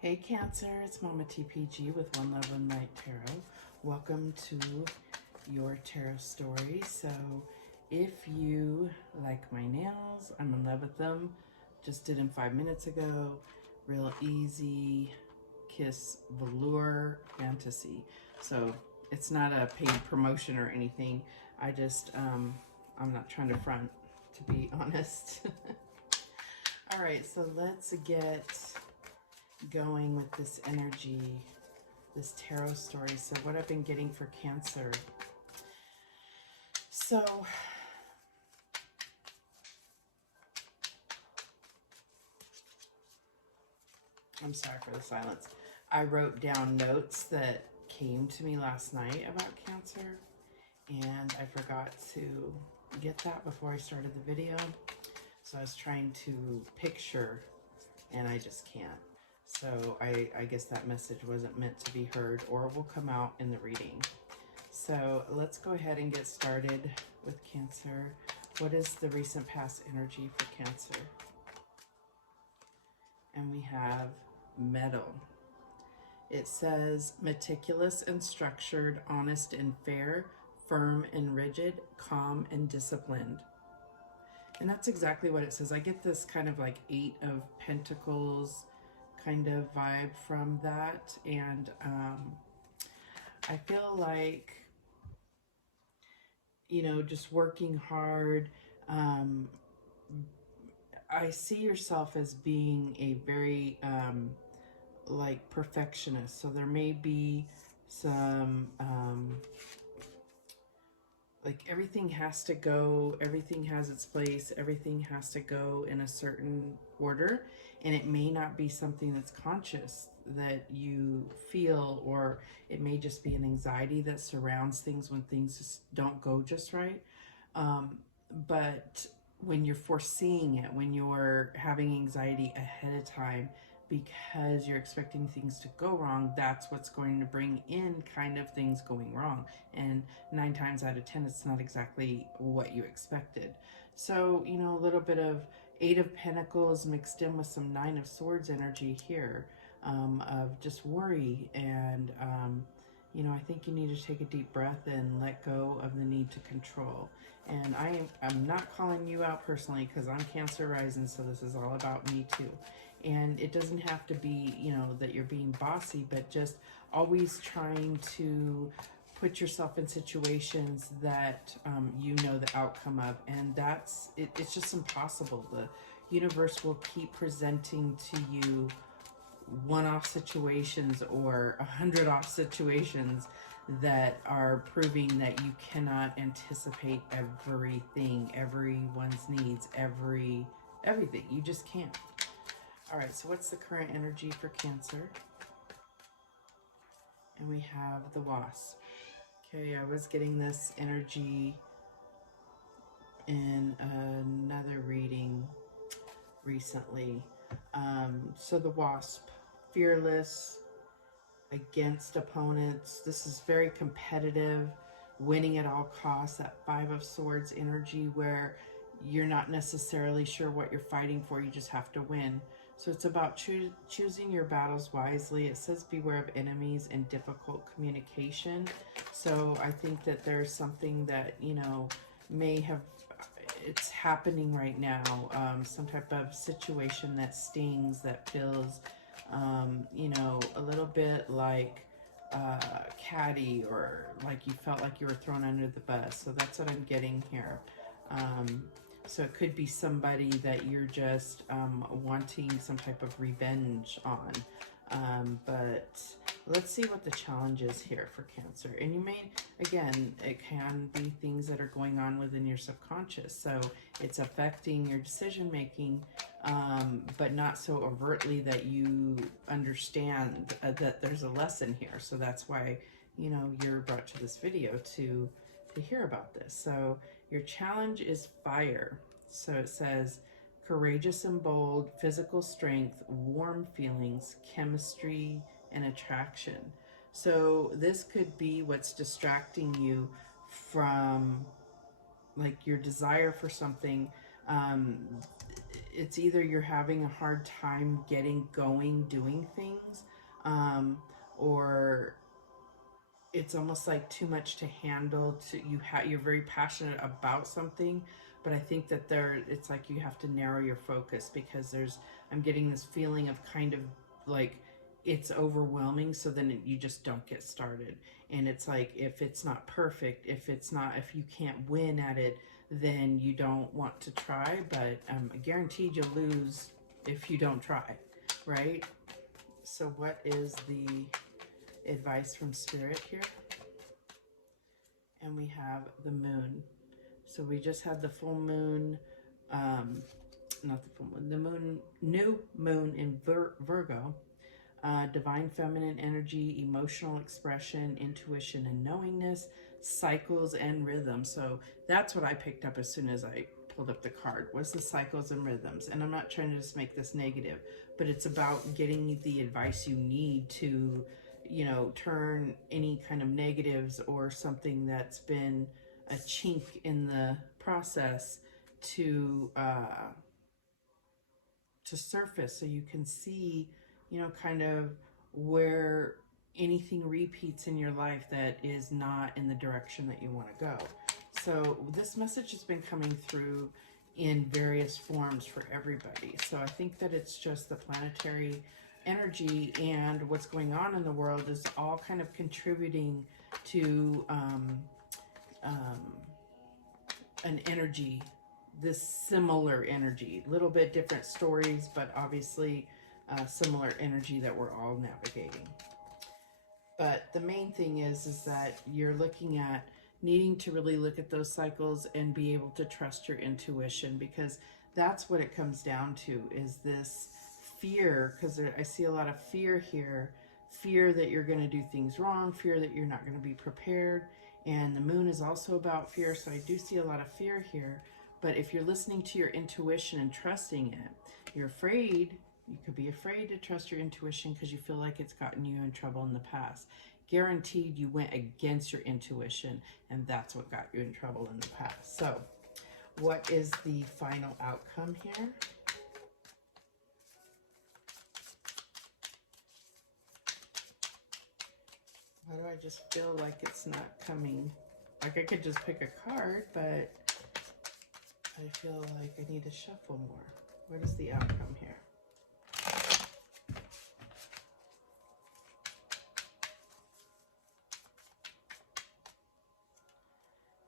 Hey Cancer, it's Mama TPG with One Love One Light Tarot. Welcome to your tarot story. So if you like my nails, I'm in love with them. Just did them 5 minutes ago. Real easy kiss velour fantasy. So it's not a paid promotion or anything. I just, I'm not trying to front, to be honest. All right, so let's get going with this energy, this tarot story. So what I've been getting for Cancer. So I'm sorry for the silence. I wrote down notes that came to me last night about Cancer, and I forgot to get that before I started the video. So I was trying to picture, and I just can't. So I guess that message wasn't meant to be heard, or will come out in the reading. So let's go ahead and get started with Cancer. What is the recent past energy for Cancer? And we have Metal. It says meticulous and structured, honest and fair, firm and rigid, calm and disciplined. And that's exactly what it says. I get this kind of like 8 of Pentacles kind of vibe from that, and I feel like, you know, just working hard. I see yourself as being a very like perfectionist, so there may be some like everything has to go, everything has its place, everything has to go in a certain order, and it may not be something that's conscious that you feel, or it may just be an anxiety that surrounds things when things just don't go just right. But when you're foreseeing it, when you're having anxiety ahead of time because you're expecting things to go wrong, that's what's going to bring in kind of things going wrong. And 9 times out of 10, it's not exactly what you expected. So, you know, a little bit of 8 of Pentacles mixed in with some 9 of Swords energy here, of just worry. And, you know, I think you need to take a deep breath and let go of the need to control. And I'm not calling you out personally, because I'm Cancer rising, so this is all about me too. And it doesn't have to be, you know, that you're being bossy, but just always trying to put yourself in situations that you know the outcome of. And that's, it's just impossible. The universe will keep presenting to you one-off situations or 100-off situations that are proving that you cannot anticipate everything, everyone's needs, everything. You just can't. All right, so what's the current energy for Cancer? And we have the Wasp. Okay, I was getting this energy in another reading recently. So the Wasp, fearless, against opponents. This is very competitive, winning at all costs. That 5 of Swords energy where you're not necessarily sure what you're fighting for, you just have to win. So it's about choosing your battles wisely. It says beware of enemies and difficult communication. So I think that there's something that, you know, may have, it's happening right now, some type of situation that stings, that feels, you know, a little bit like catty, or like you felt like you were thrown under the bus. So that's what I'm getting here. So it could be somebody that you're just wanting some type of revenge on. But let's see what the challenge is here for Cancer. And you may, again, it can be things that are going on within your subconscious. So it's affecting your decision making, but not so overtly that you understand that there's a lesson here. So that's why, you know, you're brought to this video to hear about this. So your challenge is fire. So it says courageous and bold, physical strength, warm feelings, chemistry, and attraction. So this could be what's distracting you from like your desire for something. it's either you're having a hard time getting going, doing things, or it's almost like too much to handle. You're very passionate about something, but I think that it's like you have to narrow your focus, because I'm getting this feeling of kind of like it's overwhelming, so then you just don't get started. And it's like, if it's not perfect, if you can't win at it, then you don't want to try. But guaranteed you'll lose if you don't try, right? So what is the advice from Spirit here? And we have the moon. So we just had the full moon, not the full moon, new moon in Virgo. Divine feminine energy, emotional expression, intuition and knowingness, cycles and rhythms. So that's what I picked up as soon as I pulled up the card, was the cycles and rhythms. And I'm not trying to just make this negative, but it's about getting the advice you need to, turn any kind of negatives or something that's been a chink in the process to surface, so you can see, kind of where anything repeats in your life that is not in the direction that you want to go. So this message has been coming through in various forms for everybody. So I think that it's just the planetary energy and what's going on in the world is all kind of contributing to an energy, this similar energy, little bit different stories, but obviously similar energy that we're all navigating. But the main thing is that you're looking at needing to really look at those cycles and be able to trust your intuition, because that's what it comes down to, is this fear, because I see a lot of fear here, fear that you're going to do things wrong, fear that you're not going to be prepared. And the moon is also about fear, so I do see a lot of fear here. But if you're listening to your intuition and trusting it, you're afraid. You could be afraid to trust your intuition because you feel like it's gotten you in trouble in the past. Guaranteed you went against your intuition, and that's what got you in trouble in the past. So what is the final outcome here? Why do I just feel like it's not coming? Like I could just pick a card, but I feel like I need to shuffle more. What is the outcome here?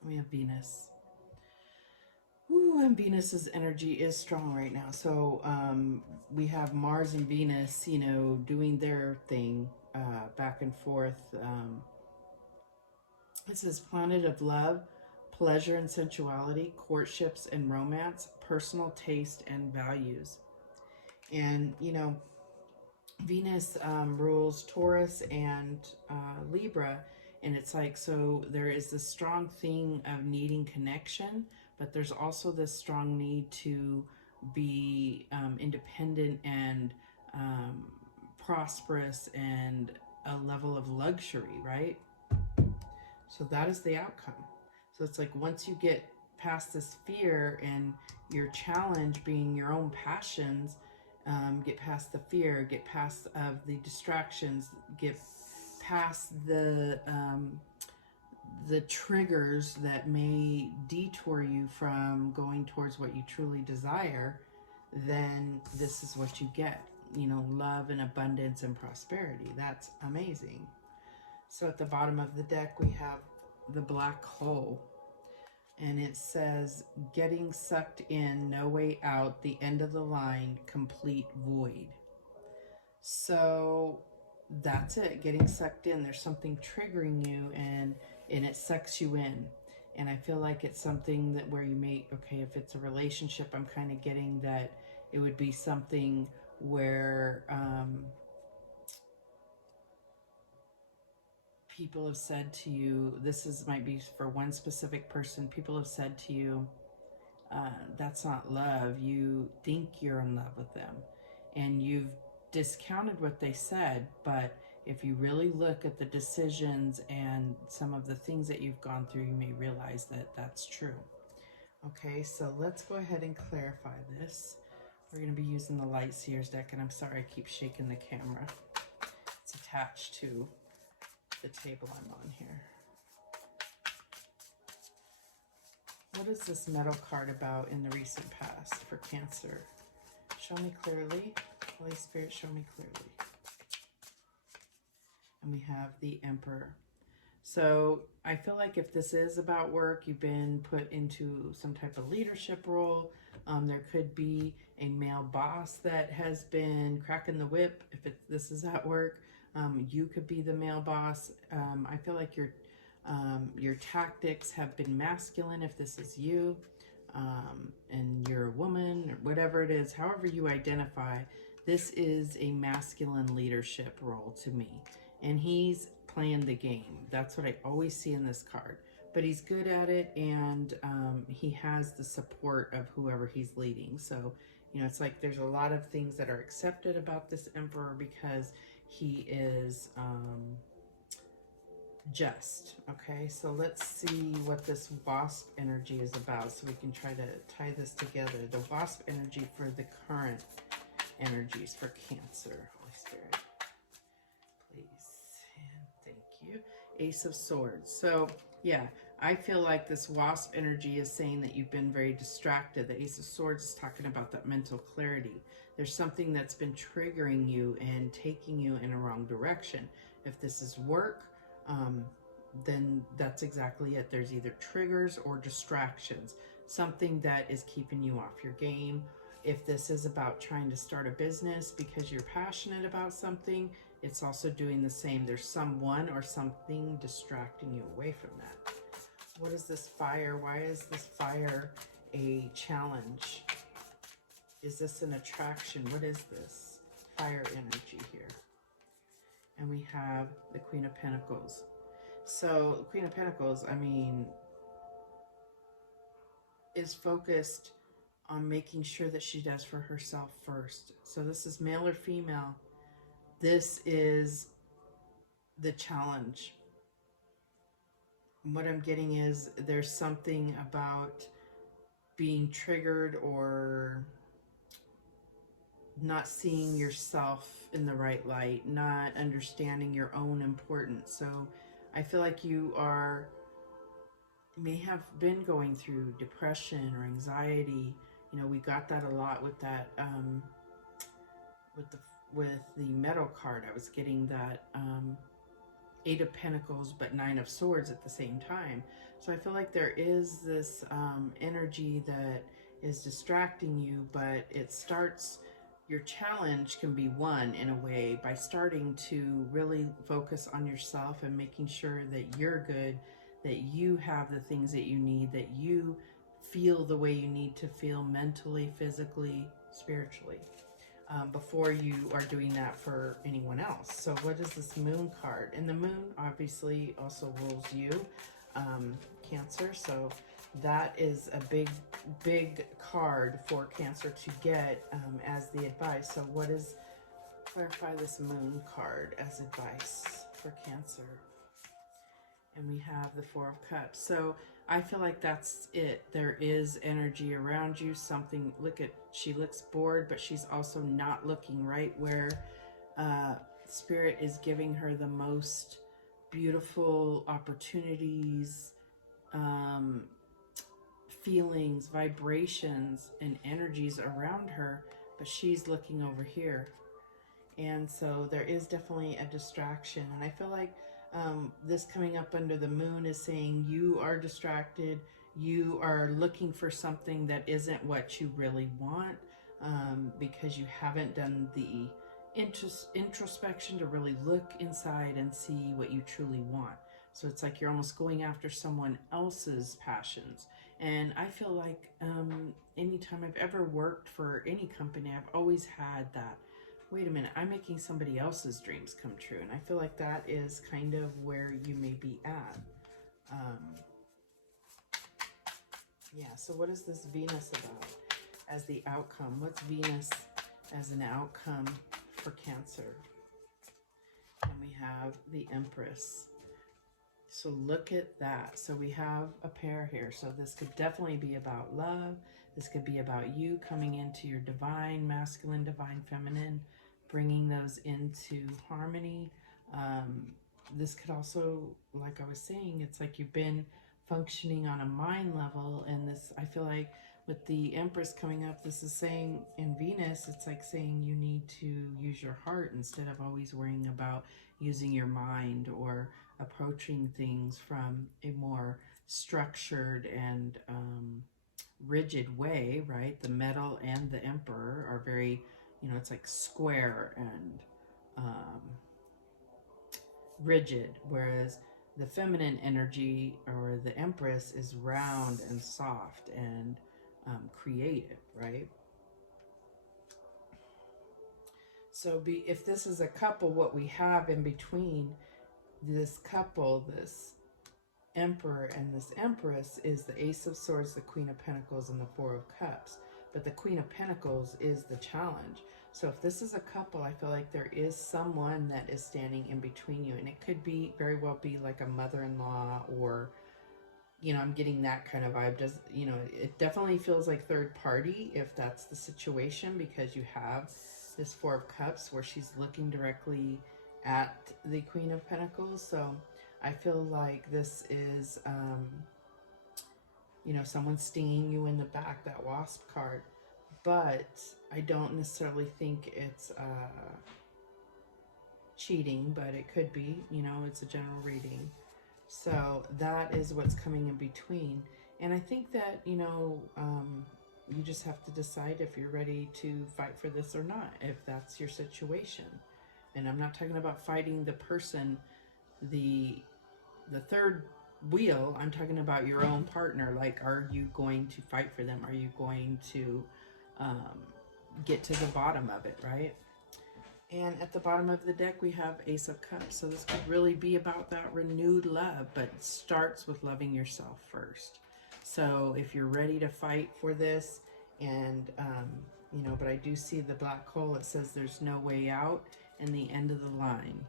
We have Venus. Ooh, and Venus's energy is strong right now. So we have Mars and Venus, doing their thing back and forth. It says planet of love, pleasure and sensuality, courtships and romance, personal taste and values. And, Venus rules Taurus and Libra. And it's like, so there is this strong thing of needing connection, but there's also this strong need to be independent and prosperous and a level of luxury, right? So that is the outcome. So it's like once you get past this fear and your challenge being your own passions, get past the fear, get past of the distractions, get past the triggers that may detour you from going towards what you truly desire, then this is what you get. Love and abundance and prosperity. That's amazing. So at the bottom of the deck, we have the black hole. And it says, getting sucked in, no way out, the end of the line, complete void. So that's it, getting sucked in. There's something triggering you, and it sucks you in. And I feel like it's something that where you may, okay, if it's a relationship, I'm kind of getting that it would be something where people have said to you, might be for one specific person, people have said to you, that's not love. You think you're in love with them, and you've discounted what they said. But if you really look at the decisions and some of the things that you've gone through, you may realize that that's true. Okay, so let's go ahead and clarify this. We're going to be using the Light Seers deck, and I'm sorry I keep shaking the camera. It's attached to the table I'm on here. What is this metal card about in the recent past for Cancer? Show me clearly. Holy Spirit, show me clearly. And we have the Emperor. So I feel like if this is about work, you've been put into some type of leadership role. There could be a male boss that has been cracking the whip. If this is at work, you could be the male boss. I feel like your tactics have been masculine if this is you, and you're a woman or whatever it is, however you identify, this is a masculine leadership role to me. And he's playing the game. That's what I always see in this card. But he's good at it, and he has the support of whoever he's leading. So, you know, it's like there's a lot of things that are accepted about this Emperor because he is just. Okay, so let's see what this Wasp energy is about so we can try to tie this together. The Wasp energy for the current energies for Cancer. Holy Spirit, please, and thank you. Ace of Swords. So yeah, I feel like this Wasp energy is saying that you've been very distracted. The Ace of Swords is talking about that mental clarity. There's something that's been triggering you and taking you in a wrong direction. If this is work, then that's exactly it. There's either triggers or distractions, something that is keeping you off your game. If this is about trying to start a business because you're passionate about something, it's also doing the same. There's someone or something distracting you away from that. What is this fire? Why is this fire a challenge? Is this an attraction? What is this fire energy here? And we have the Queen of Pentacles. So Queen of Pentacles, I mean, is focused on making sure that she does for herself first. So this is male or female. This is the challenge. What I'm getting is there's something about being triggered or not seeing yourself in the right light, not understanding your own importance. So I feel like you may have been going through depression or anxiety. You know, we got that a lot with that, with the metal card. I was getting that Eight of Pentacles, but Nine of Swords at the same time. So I feel like there is this energy that is distracting you, but it starts, your challenge can be won in a way by starting to really focus on yourself and making sure that you're good, that you have the things that you need, that you feel the way you need to feel mentally, physically, spiritually, before you are doing that for anyone else. So what is this Moon card? And the Moon obviously also rules you, Cancer. So that is a big card for Cancer to get as the advice. So what is, clarify this Moon card as advice for Cancer? And we have the Four of Cups. So I feel like that's it. There is energy around you. Something, look at, she looks bored, but she's also not looking right where Spirit is giving her the most beautiful opportunities, feelings, vibrations, and energies around her, but she's looking over here. And so there is definitely a distraction. And I feel like this coming up under the Moon is saying you are distracted, you are looking for something that isn't what you really want, because you haven't done the introspection to really look inside and see what you truly want. So it's like you're almost going after someone else's passions. And I feel like anytime I've ever worked for any company, I've always had that, wait a minute, I'm making somebody else's dreams come true. And I feel like that is kind of where you may be at. Yeah, so what is this Venus about as the outcome? What's Venus as an outcome for Cancer? And we have the Empress. So look at that. So we have a pair here. So this could definitely be about love. This could be about you coming into your divine masculine, divine feminine, bringing those into harmony. This could also, like I was saying, it's like you've been functioning on a mind level, and this, I feel like with the Empress coming up, this is saying in Venus, it's like saying you need to use your heart instead of always worrying about using your mind or approaching things from a more structured and rigid way, right? The metal and the Emperor are very, it's like square and rigid, whereas the feminine energy or the Empress is round and soft and creative, right? So if this is a couple, what we have in between this couple, this Emperor and this Empress, is the Ace of Swords, the Queen of Pentacles, and the Four of Cups. But the Queen of Pentacles is the challenge. So if this is a couple, I feel like there is someone that is standing in between you. And it could be very well be like a mother-in-law, or, I'm getting that kind of vibe. It definitely feels like third party if that's the situation, because you have this Four of Cups where she's looking directly at the Queen of Pentacles. So I feel like this is, someone stinging you in the back, that Wasp card. But I don't necessarily think it's cheating, but it could be, it's a general reading. So that is what's coming in between. And I think that, you just have to decide if you're ready to fight for this or not, if that's your situation. And I'm not talking about fighting the person, the third wheel. I'm talking about your own partner. Like, are you going to fight for them? Are you going to get to the bottom of it, right? And at the bottom of the deck, we have Ace of Cups. So this could really be about that renewed love, but it starts with loving yourself first. So if you're ready to fight for this, and, but I do see the black hole. It says there's no way out and the end of the line.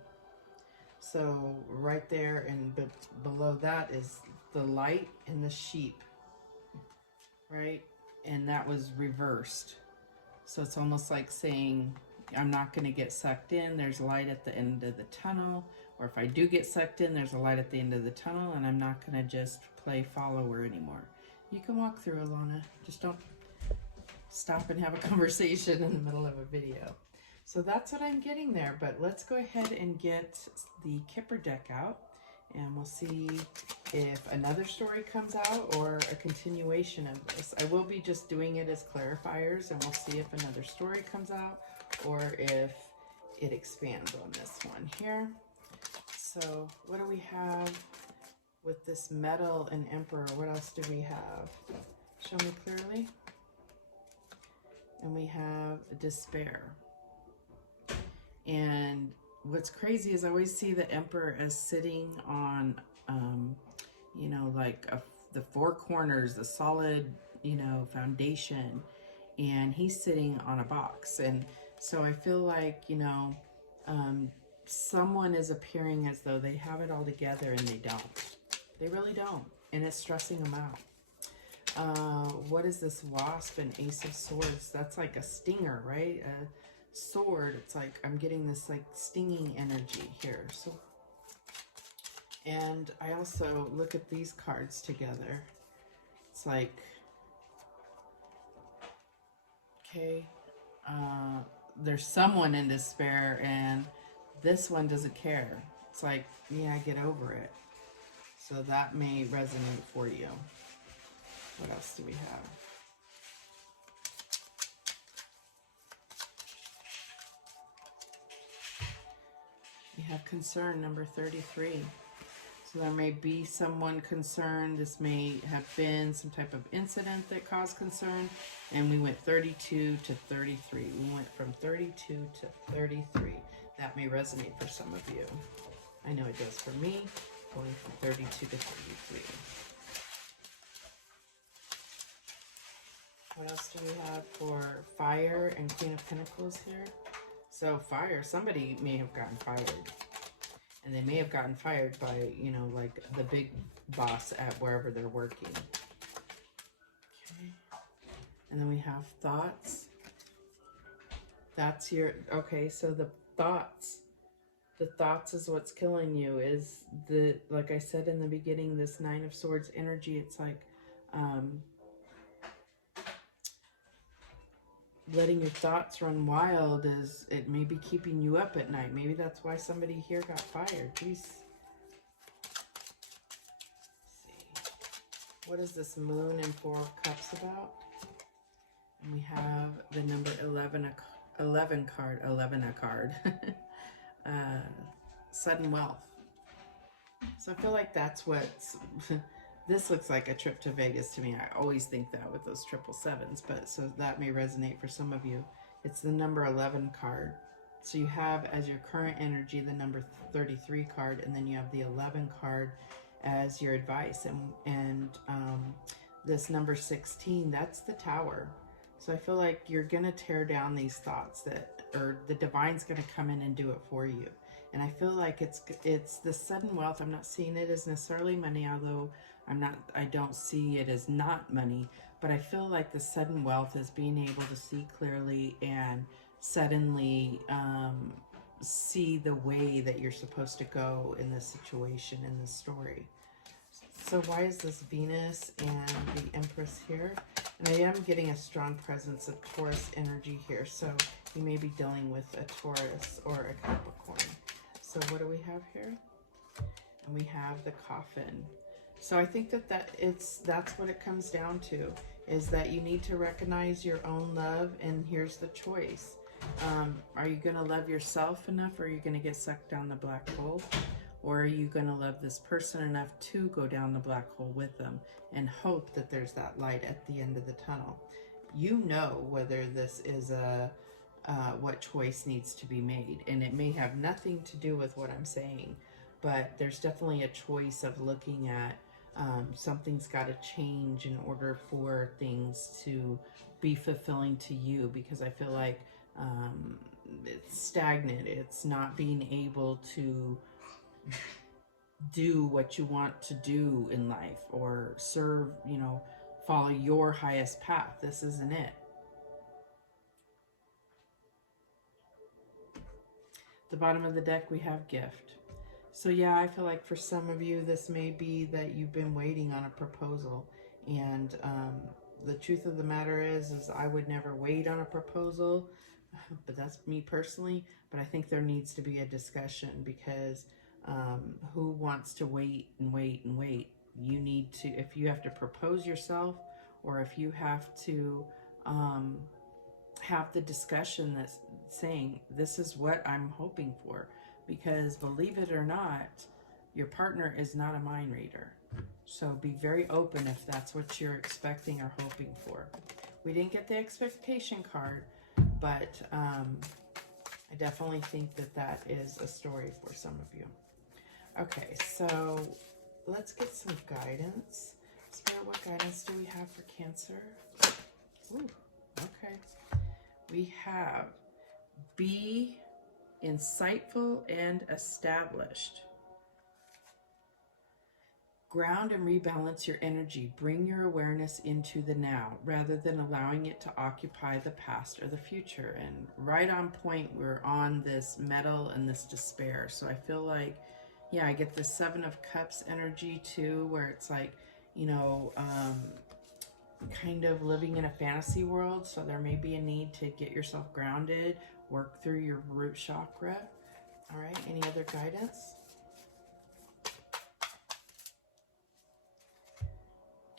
So right there and below that is the light and the sheep, right? And that was reversed. So it's almost like saying, I'm not going to get sucked in. There's light at the end of the tunnel. Or if I do get sucked in, there's a light at the end of the tunnel, and I'm not going to just play follower anymore. You can walk through, Alana. Just don't stop and have a conversation in the middle of a video. So that's what I'm getting there. But let's go ahead and get the Kipper deck out, and we'll see if another story comes out or a continuation of this. I will be just doing it as clarifiers, and we'll see if another story comes out or if it expands on this one here. So what do we have with this metal and Emperor? What else do we have? Show me clearly. And we have despair. And what's crazy is I always see the Emperor as sitting on, like the four corners, the solid, foundation. And he's sitting on a box. And so I feel like, someone is appearing as though they have it all together, and they don't. They really don't. And it's stressing them out. What is this Wasp and Ace of Swords? That's like a stinger, right? A sword. It's like I'm getting this like stinging energy here. So, and I also look at these cards together. It's like, okay, there's someone in despair, and this one doesn't care. It's like, yeah, get over it. So that may resonate for you. What else do we have? We have concern, number 33. So there may be someone concerned. This may have been some type of incident that caused concern. And we went 32 to 33. We went from 32 to 33. That may resonate for some of you. I know it does for me, going from 32 to 33. What else do we have for fire and Queen of Pentacles here? So fire, somebody may have gotten fired. And they may have gotten fired by, like the big boss at wherever they're working. Okay. And then we have thoughts. That's your, okay, so the thoughts is what's killing you. Is the, like I said in the beginning, this Nine of Swords energy, it's like letting your thoughts run wild, is it may be keeping you up at night. Maybe that's why somebody here got fired. Jeez. What is this Moon and Four of Cups about? And we have the number 11 card. Sudden wealth. So I feel like that's what's... This looks like a trip to Vegas to me. I always think that with those 777s, but so that may resonate for some of you. It's the number 11 card. So you have as your current energy the number 33 card, and then you have the 11 card as your advice. And this number 16, that's the Tower. So I feel like you're going to tear down these thoughts that, or the divine's going to come in and do it for you. And I feel like it's the sudden wealth. I'm not seeing it as necessarily money, although I don't see it as not money, but I feel like the sudden wealth is being able to see clearly and suddenly see the way that you're supposed to go in this situation, in this story. So why is this Venus and the Empress here? And I am getting a strong presence of Taurus energy here, so you may be dealing with a Taurus or a Capricorn. So what do we have here? And we have the Coffin. So I think that's what it comes down to, is that you need to recognize your own love, and here's the choice. Are you going to love yourself enough, or are you going to get sucked down the black hole? Or are you going to love this person enough to go down the black hole with them and hope that there's that light at the end of the tunnel? You know whether this is what choice needs to be made, and it may have nothing to do with what I'm saying, but there's definitely a choice of looking at something's got to change in order for things to be fulfilling to you, because I feel like it's stagnant. It's not being able to do what you want to do in life, or serve, follow your highest path. This isn't it. The bottom of the deck, we have gift. So yeah, I feel like for some of you, this may be that you've been waiting on a proposal. And the truth of the matter is I would never wait on a proposal, but that's me personally. But I think there needs to be a discussion, because who wants to wait and wait and wait? You need to, if you have to propose yourself, or if you have to have the discussion that's saying, this is what I'm hoping for. Because believe it or not, your partner is not a mind reader. So be very open if that's what you're expecting or hoping for. We didn't get the expectation card, but I definitely think that that is a story for some of you. Okay, so let's get some guidance. Spirit, what guidance do we have for Cancer? Ooh, okay. We have be insightful and established. Ground and rebalance your energy. Bring your awareness into the now, rather than allowing it to occupy the past or the future. And right on point, we're on this metal and this despair. So I feel like, yeah, I get the Seven of Cups energy too, where it's like, kind of living in a fantasy world. So there may be a need to get yourself grounded, work through your root chakra. All right, any other guidance?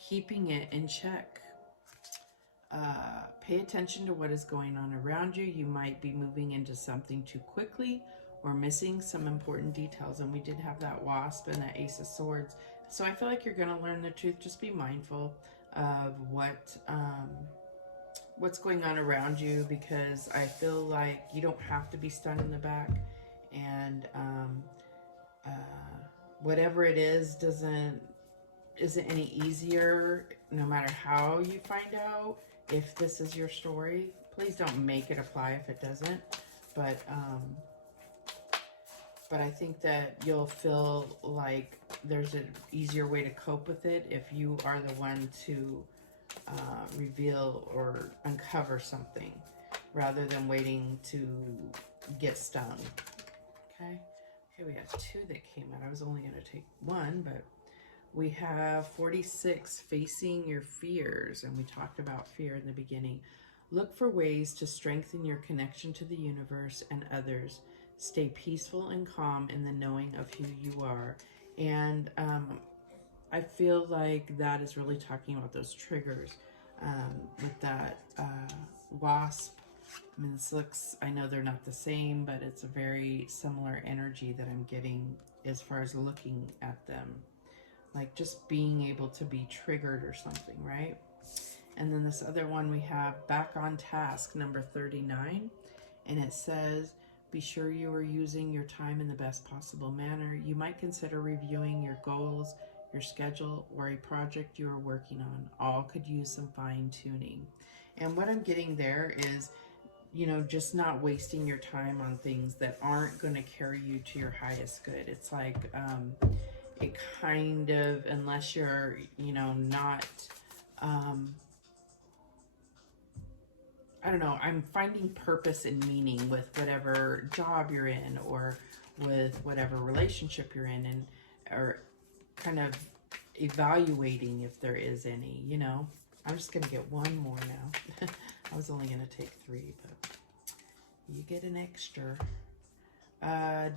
Keeping it in check. Pay attention to what is going on around you. You might be moving into something too quickly or missing some important details. And we did have that Wasp and that Ace of Swords. So I feel like you're going to learn the truth. Just be mindful of what's going on around you, because I feel like you don't have to be stung in the back, and whatever it is isn't any easier, no matter how you find out. If this is your story, please don't make it apply if it doesn't, but I think that you'll feel like there's an easier way to cope with it if you are the one to reveal or uncover something rather than waiting to get stung. Okay, we have 2 that came out. I was only going to take 1, but we have 46, facing your fears, and we talked about fear in the beginning. Look for ways to strengthen your connection to the universe and others. Stay peaceful and calm in the knowing of who you are. And I feel like that is really talking about those triggers with that wasp. I mean, this looks, I know they're not the same, but it's a very similar energy that I'm getting as far as looking at them. Like just being able to be triggered or something, right? And then this other one we have back on task, number 39. And it says, be sure you are using your time in the best possible manner. You might consider reviewing your goals, your schedule, or a project you are working on. All could use some fine tuning. And what I'm getting there is, you know, just not wasting your time on things that aren't going to carry you to your highest good. It's like, it kind of, unless you're, you know, not, I don't know, I'm finding purpose and meaning with whatever job you're in or with whatever relationship you're in, and or kind of evaluating if there is any, you know. I'm just going to get 1 more now. I was only going to take 3, but you get an extra.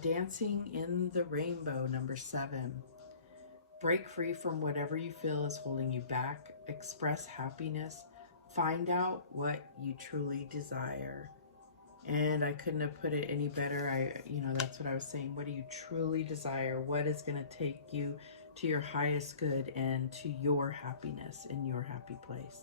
Dancing in the Rainbow, number 7. Break free from whatever you feel is holding you back. Express happiness. Find out what you truly desire. And I couldn't have put it any better. You know, that's what I was saying. What do you truly desire? What is going to take you to your highest good and to your happiness in your happy place?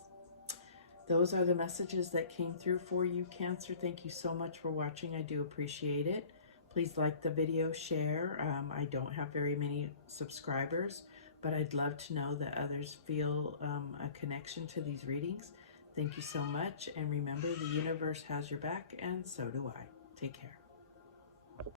Those are the messages that came through for you, Cancer. Thank you so much for watching. I do appreciate it. Please like the video, share. I don't have very many subscribers, but I'd love to know that others feel a connection to these readings. Thank you so much. And remember, the universe has your back, and so do I. Take care.